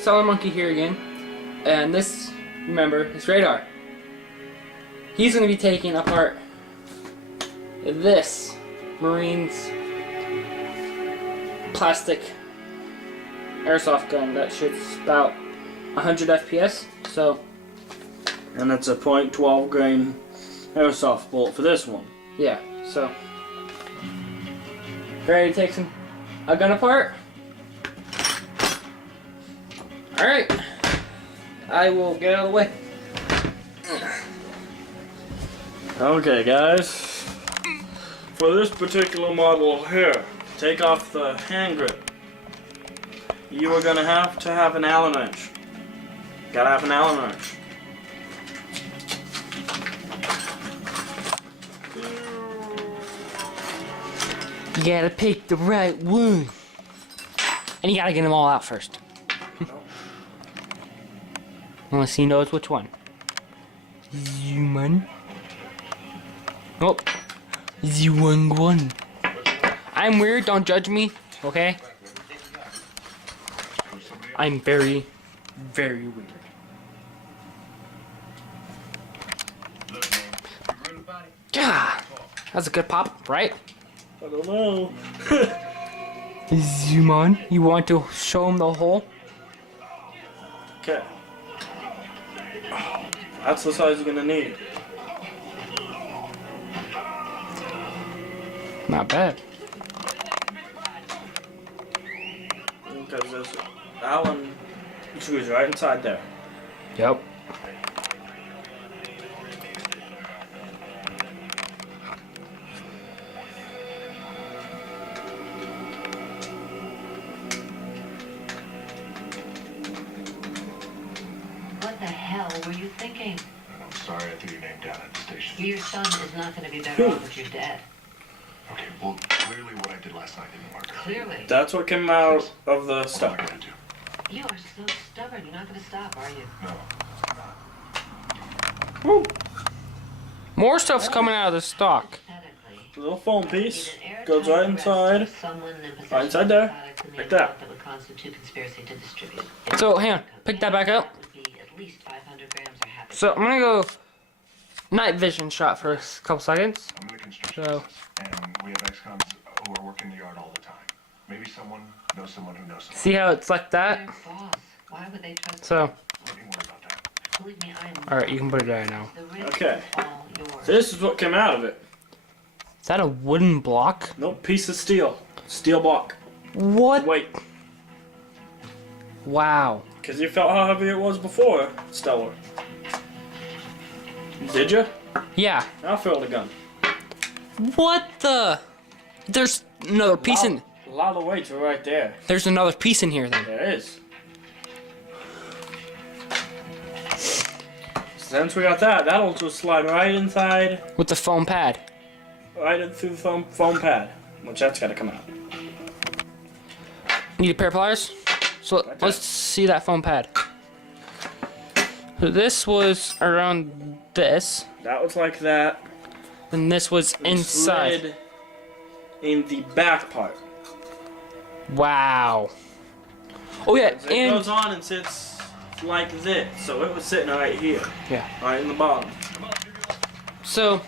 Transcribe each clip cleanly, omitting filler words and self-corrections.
Solid Monkey here again, and this, remember, is radar. He's going to be taking apart this Marine's plastic airsoft gun that shoots about 100 FPS. So, and it's a .12 grain airsoft bullet for this one. Yeah. So, ready to take a gun apart? All right. I will get out of the way. Okay, guys. For this particular model here, take off the hand grip. You are gonna have to have an Allen wrench. Gotta have an Allen wrench. You gotta pick the right one. And you gotta get them all out first. Unless he knows which one. Human. Oh. one. I'm weird, don't judge me, okay? I'm very, very weird. Yeah, that's a good pop, right? I don't know. Zoom on. You want to show him the hole? Okay. That's the size you're gonna need. Not bad. Because there's Allen screws right inside there. Yep. What the hell were you thinking? I'm sorry I threw your name down at the station. Your son is not going to be better off if you're dead. Okay, well, clearly what I did last night didn't work. Clearly. That's what came out of the What am stuff. I gonna do? You are so stubborn. You're not going to stop, are you? No. Woo. More stuff's coming out of the stock. Pathetically. The little foam piece Need an goes airtight right arrest inside. of someone in possession Right inside of there. products in the Like amount that. that would constitute conspiracy to distribute. So, hang on. Pick that back up. Would be at least 500 grams or half a So, I'm gonna go night vision shot for a couple seconds. I'm in the construction So- business, and we have ex-cons who are working the yard all the time. Maybe someone knows someone who knows someone. See how it's like that? Their boss. Why would they trust So, Don't even worry about that. Believe me, I'm alright, you can put it there now. the risk Okay. is all yours. This is what came out of it. Is that a wooden block? Nope, piece of steel. Steel block. What? Wait, Wow. because you felt how heavy it was before, Stellar. Did you? Yeah. Now feel the gun. What the? There's another piece in. A lot of weights are right there. There's another piece in here then. There is. Since we got that, that'll just slide right inside, With the foam pad. right in through the foam pad, which that's gotta come out. Need a pair of pliers? So there. let's see that foam pad. So this was around this, That was like that. and this was inside. Slid in the back part. Wow. Oh yeah, It and goes on and sits like this, so it was sitting right here, yeah. right in the bottom. So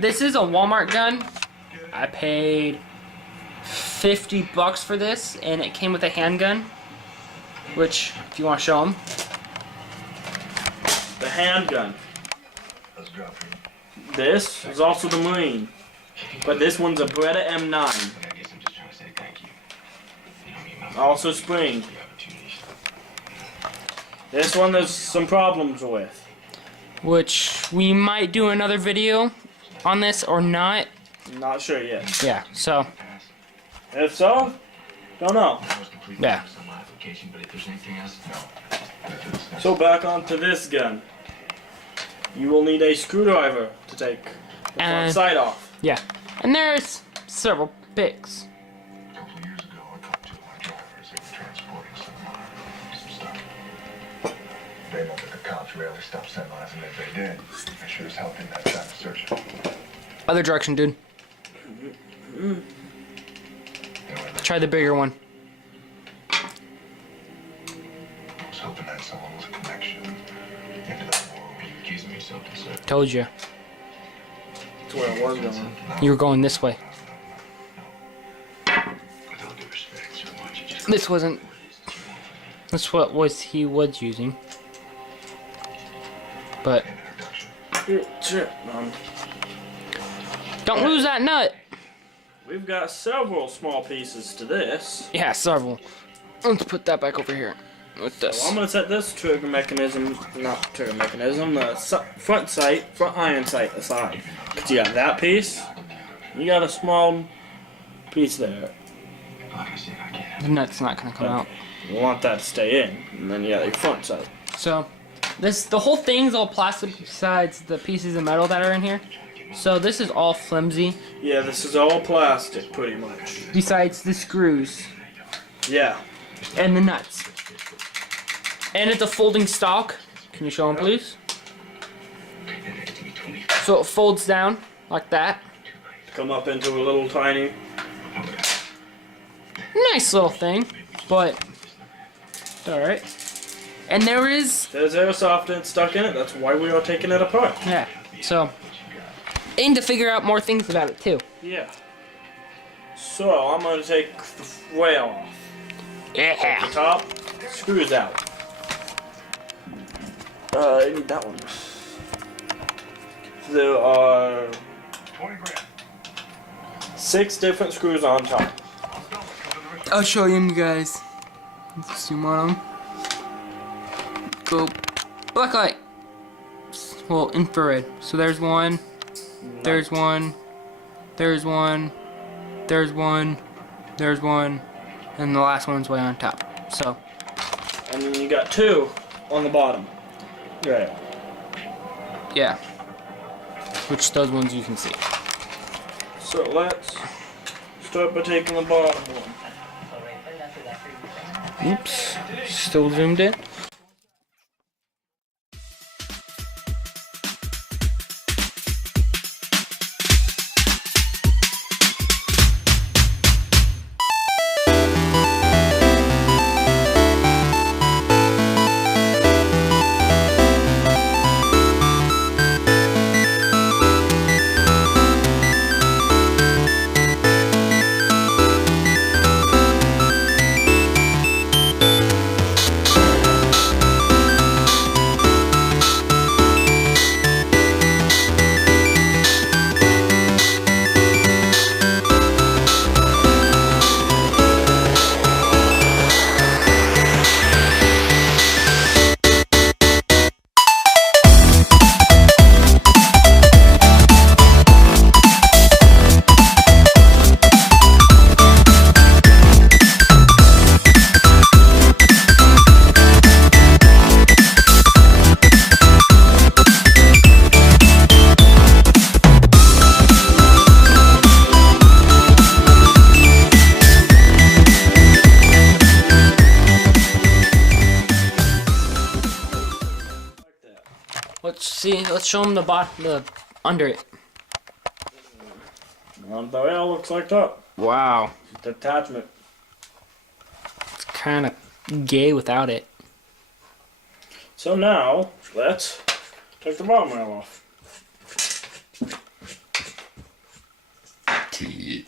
this is a Walmart gun. I paid $50 for this, and it came with a handgun. Which, if you want to show them, The handgun. Let's go for it. This is also the Marine, but this one's a Beretta M9, I guess I'm just trying to say thank you. You don't mean nothing. also spring. The opportunities. This one there's some problems with. which we might do another video on this or not. Not sure yet. Yeah. So Pass. If so, don't know. That was completely Yeah. useless on my application, but if there's anything else, no. After this next- So back onto this gun. You will need a screwdriver to take the front And- side off. yeah, and there's several pics. A couple of years ago, I caught two of my drivers. They were transporting some stuff. They know that the cops rarely stop semis, and if they did, I sure as hell didn't have time to search it. Other direction, dude. Anyway, Try the bigger one. told you. That's where I was going. You were going this way. With all due respect, sir, why don't you just This wasn't. That's what he was using. But Shit, don't lose that nut. We've got several small pieces to this. Yeah, several. Let's put that back over here with this. So I'm gonna set this trigger mechanism, not trigger mechanism, the front iron sight aside. Cause you got that piece, you got a small piece there. like I said, I can't. The nut's not gonna come out. You want that to stay in, and then you got your front sight. So, the whole thing's all plastic besides the pieces of metal that are in here. So this is all flimsy. Yeah, this is all plastic, pretty much. Besides the screws Yeah. and the nuts. And it's a folding stock. Can you show them, please? So it folds down like that. Come up into a little tiny. Nice little thing, but all right. And There's airsoft stuck in it. That's why we are taking it apart. yeah. So, and to figure out more things about it too. Yeah. So I'm gonna take the rail off. The Yeah. top screws out. I need that one. There are 20 grand. 6 different screws on top. I'll show you guys. Let's zoom on them. Go black light. Well, infrared. So there's one. There's one. There's one. There's one. There's one. And the last one's way on top. So. And then you got 2 on the bottom. Right. Yeah. Which those ones you can see. So let's start by taking the bottom one. Oops. Still zoomed in. Let's see. Let's show them the under it. The rail looks like that. Wow. The attachment. It's kind of gay without it. So now, let's take the bottom rail off.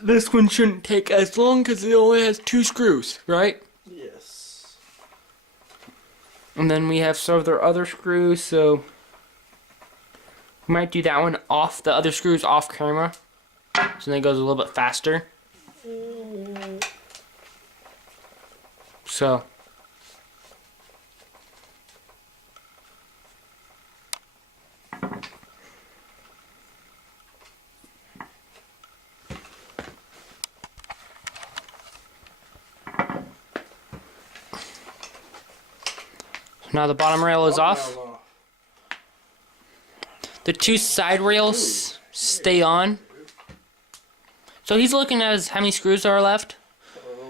This one shouldn't take as long because it only has 2 screws, right? Yes. And then we have some of their other screws, so we might do that one off, the other screws off camera. So then it goes a little bit faster. So. Now the bottom rail is off. The 2 side rails stay on. So he's looking at how many screws are left.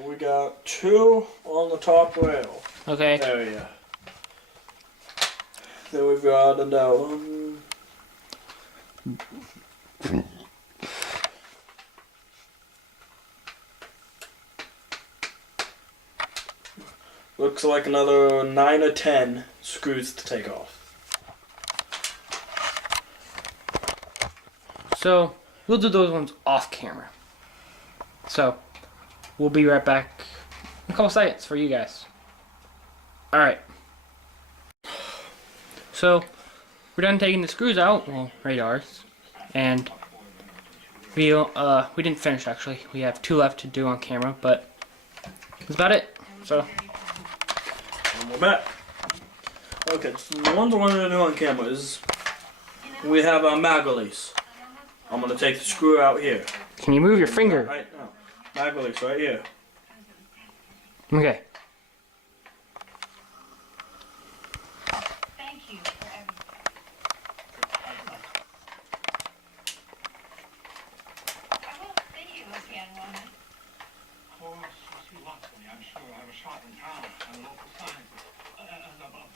We got 2 on the top rail. Okay. Area. Then we've got another one. Looks like another 9 or 10 screws to take off. So we'll do those ones off camera. So we'll be right back in a couple seconds for you guys. Alright. So we're done taking the screws out, well, radars, and we didn't finish actually. We have 2 left to do on camera, but that's about it. So And we're back. Okay, so the ones I wanted to do on camera is we have a mag release. I'm gonna take the screw out here. can you move your finger? Right now. Mag release right here. Okay. Thank you for everything. I won't see you again, won't I? Of course, if you want me, I'm sure I have a shop in town, a local scientist, a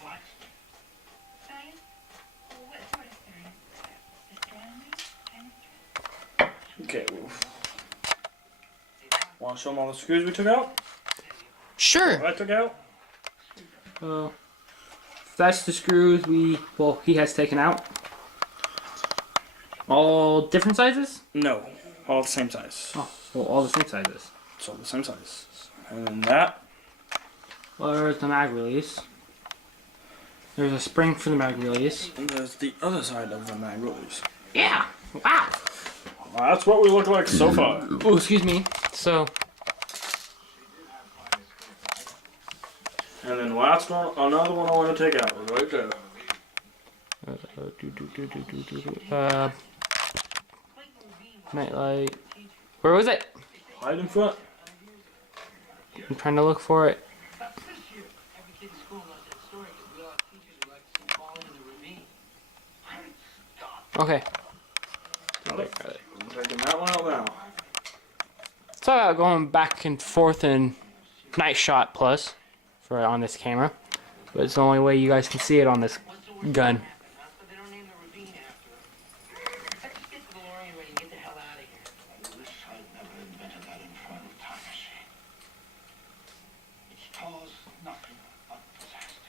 blacksmith. Science? Well, what sort of science? Astronomy? Chemistry? Okay. Want to show them all the screws we took out? Sure. What I took out? That's the screws he has taken out. All different sizes? No, all the same size. Oh, well, all the same sizes. It's all the same size. And then that. Where's the mag release? There's a spring for the mag release. And there's the other side of the mag release. Yeah. Wow. Well, that's what we look like so far. Oh, excuse me. So, And then last one, another one I want to take out is right there. nightlight. Where was it? Right in front. I'm trying to look for it. Every kid in school knows that story because we all have teachers who like to see falling in the ravine. Okay. I'm taking that one out now. So going back and forth in night shot plus for on this camera, but it's the only way you guys can see it on this gun. So they don't name the ravine after it. Let's just get the DeLorean ready and get the hell out of here. I wish I'd never invented that infernal time machine. It's caused nothing but disaster.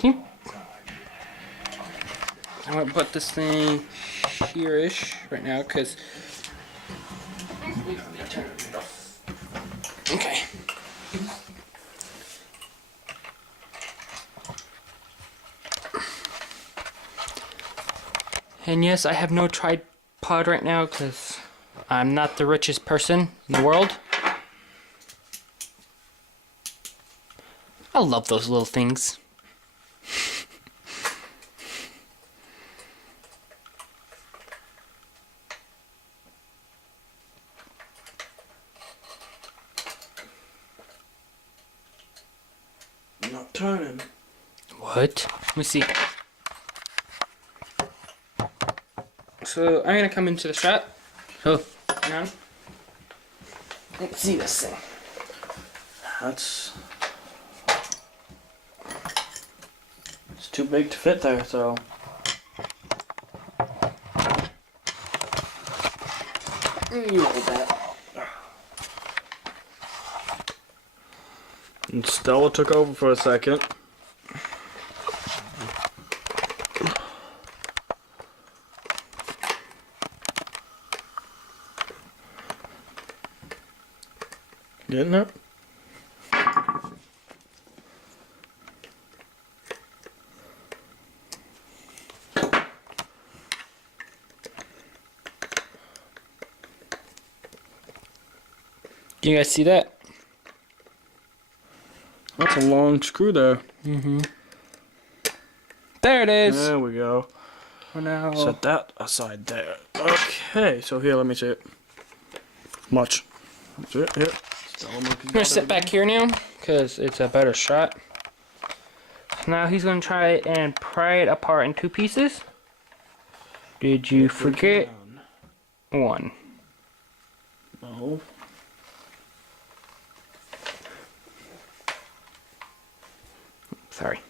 Can you- I'm gonna put this thing here-ish right now, cause. Okay. And yes, I have no tripod right now because I'm not the richest person in the world. I love those little things. I'm not turning. What? Let me see. So I'm gonna come into the shot. So, hang on. Let's see this thing. That's. It's too big to fit there, so. You hold that. And Stella took over for a second. Getting it? Do you guys see that? That's a long screw there. There it is. There we go. For now. Set that aside there. Okay, so here, let me see it. Much. That's it, here. I'm gonna sit back here now because it's a better shot. Now he's gonna try and pry it apart in 2 pieces. Did you forget one? No. Sorry.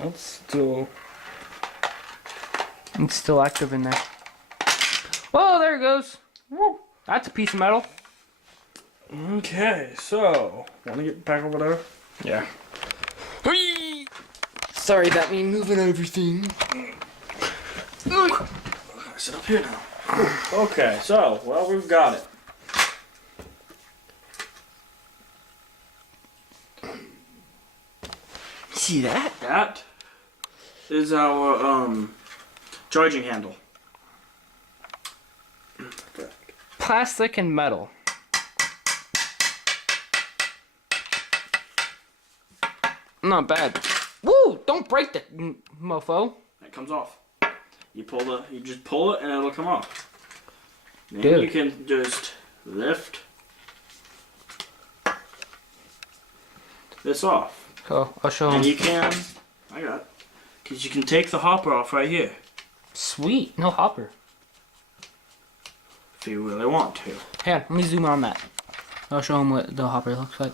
That's still. It's still active in there. Whoa, there it goes. Woo. That's a piece of metal. Okay, so want to get back over there? Yeah. Sorry about me moving everything. Sit up here now. Okay, so well we've got it. See that? That is our charging handle. Plastic and metal. Not bad. Woo! Don't break the mofo. That comes off. You just pull it and it'll come off. Then Good. you can just lift this off. So I'll show And him. you can, because you can take the hopper off right here Sweet. No hopper. if you really want to. Here, let me zoom on that. I'll show him what the hopper looks like.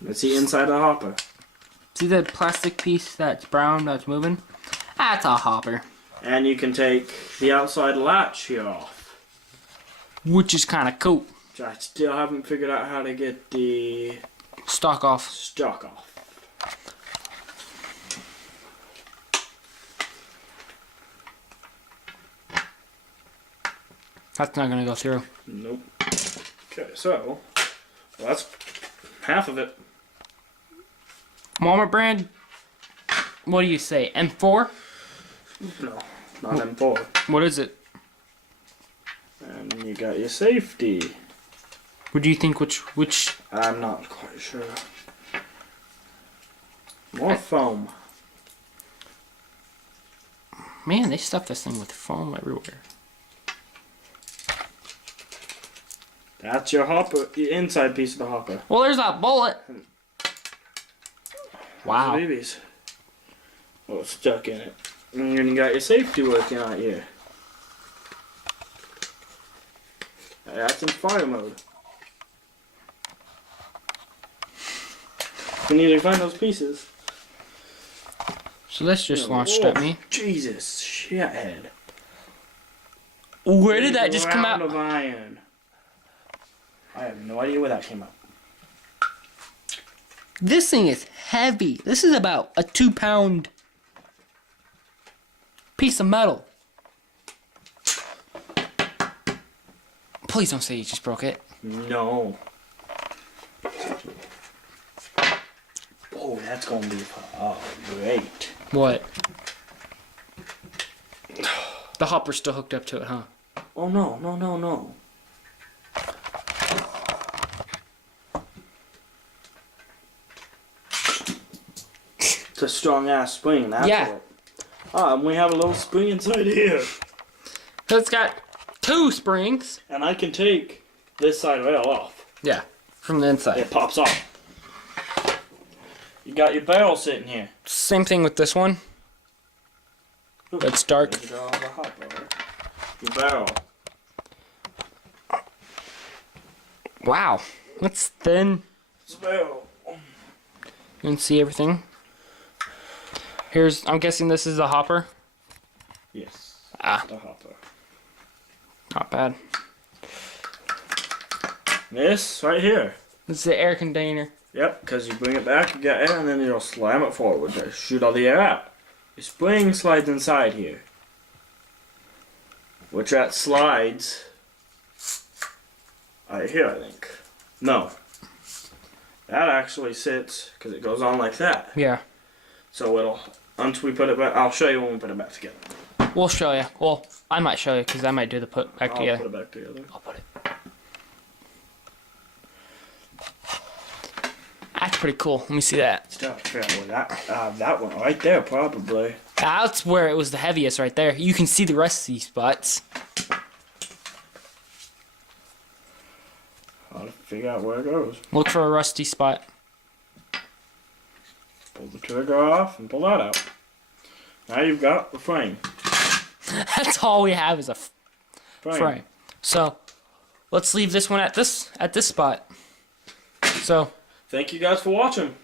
Let's see inside the hopper. See the plastic piece that's brown that's moving? That's a hopper. And you can take the outside latch here off. Which is kind of cool. Which I still haven't figured out how to get the Stock off. stock off. That's not gonna go through. Nope. Okay, so well, that's half of it. Walmart brand. What do you say? M4? No, not M4. What is it? And you got your safety. What do you think? Which? I'm not quite sure. More foam. Man, they stuffed this thing with foam everywhere. That's your hopper, the inside piece of the hopper. Well, there's that bullet. Wow. Babies. Oh, it's stuck in it. And then you got your safety working out here. That's in fire mode. We need to find those pieces. So this just Yeah, launched whoa, at me. Jesus, shithead. Where did that just come Round out? of iron. I have no idea where that came out. This thing is heavy. This is about a 2-pound piece of metal. Please don't say you just broke it. No. Oh, that's gonna be great. What? The hopper's still hooked up to it, huh? Oh no, no, no, no. It's a strong ass spring, that's Yeah. what. Ah, and we have a little spring inside here. So it's got 2 springs. And I can take this side rail off. Yeah, from the inside. It pops off. You got your barrel sitting here. Same thing with this one. It's dark. There you go, the hopper. Your barrel. Wow, that's thin. It's a barrel. You can see everything. Here's, I'm guessing this is the hopper. Yes. Ah. The hopper. Not bad. This right here. This is the air container. Yep, because you bring it back, you get air, and then you'll slam it forward to shoot all the air out. Your spring slides inside here. Which that slides right here, I think. No. That actually sits, because it goes on like that. Yeah, So it'll, once we put it back, I'll show you when we put it back together. we'll show you. Well, I might show you because I might do the put back I'll together. put it back together. I'll put it. That's pretty cool. Let me see that. Still, figure out where that one right there, probably. That's where it was the heaviest right there. You can see the rest of these spots. I'll figure out where it goes. Look for a rusty spot. Pull the trigger off and pull that out. Now you've got the frame. That's all we have is a Frame. frame. So let's leave this one at this spot. So Thank you guys for watching.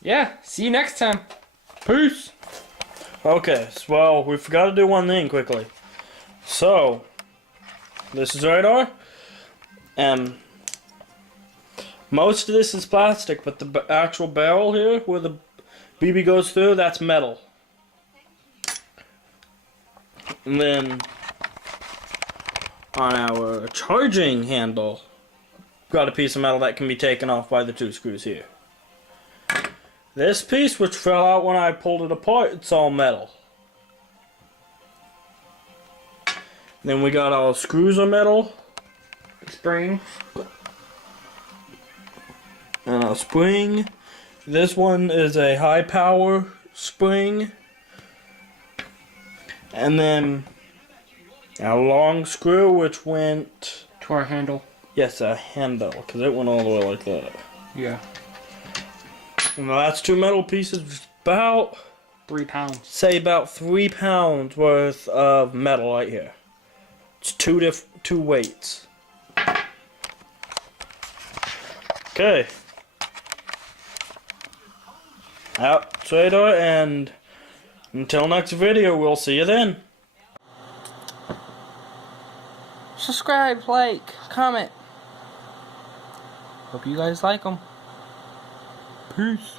yeah, see you next time. Peace. Okay, well, we forgot to do one thing quickly. So, this is radar, and most of this is plastic, but the actual barrel here, where the BB goes through, that's metal. And then, on our charging handle, got a piece of metal that can be taken off by the 2 screws here. This piece, which fell out when I pulled it apart, it's all metal. Then we got our screws are metal. Spring. And a spring. This one is a high power spring. And then a long screw which went To our handle. yes, a handle, because it went all the way like that. Yeah. And that's 2 metal pieces, about 3 pounds. say about 3 pounds worth of metal right here. It's two weights. Okay. Out, Trader, and until next video, we'll see you then. Subscribe, like, comment. Hope you guys like them. Peace.